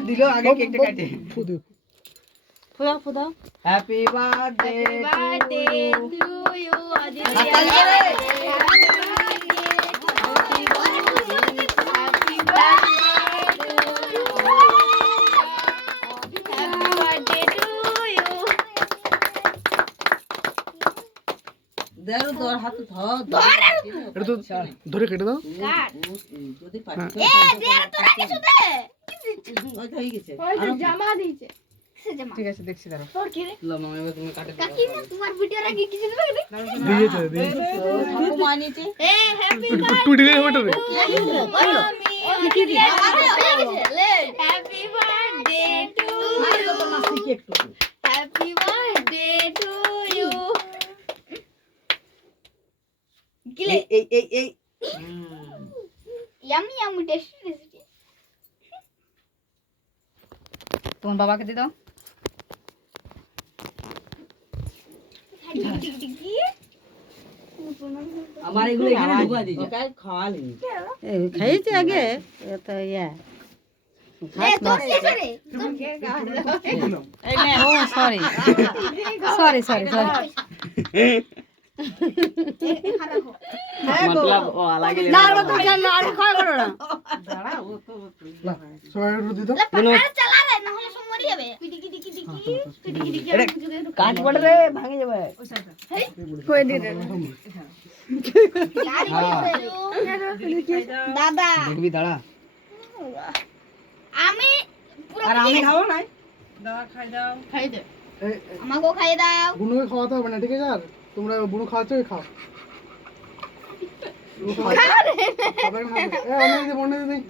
দিলো আগে কেকটা কাটে ফুদাও হ্যাপি বার্থডে টু ইউ দেরো তোর হাত ধর এটা তো ধরে কেটে দাও যদি পারি এ দেড় তোরা কিছু দে ওই তো হয়ে গেছে ওই তো জামা দিয়েছে সে জামা ঠিক আছে দেখছি দাঁড়াও তোর কি রে লো মামা এবার তুমি কাটে দাও কাকি তোমার ভিডিও রাখি কিছু দেবে দিয়েছে ঠাকুর মানিছে এ হ্যাপি টুটি রে হটো রে কি দি হ্যাপি বার্থডে টু ইউ একটু হ্যাপি বার্থডে টু ইউ গিলে এই ইয়ামি ইয়ামি টেস্টি টেস্টি তোমার বাবাকে দিয়ে দাও আমার এগুলো এখানে ঢুকা দিই ওকে খাওয়ালি খাইছে আগে তো ইয়া এ তোর কি আছে রে ও সরি সরি সরি সরি मतलब ओ अलग ही না না তুমি জানো আর খাওয়া করো না সবাই একটু দিতে চালা রে না হলে সব মরে যাবে কিটি কিটি কিটি काट पड़ रे भागे जावे কই দি রে দাদা দেখবি দাঁড়া আমি পুরো আর আমি খাবো না খাই দে আমাকেও খাইয়ে দাও বুনুকে খাওয়াতে হবে না ঠিক আছে আর তোমরা বুনু খাওয়াচ্ছ খাও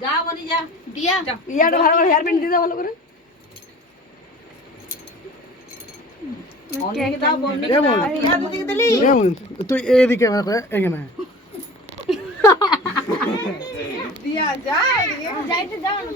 যা বনি যা দিয়া ইয়াটা ভালো করে হেয়ার পিন দিতে ভালো করে অনেক দাও বনি তুই এইদিকে এখানে যাইতে যাও না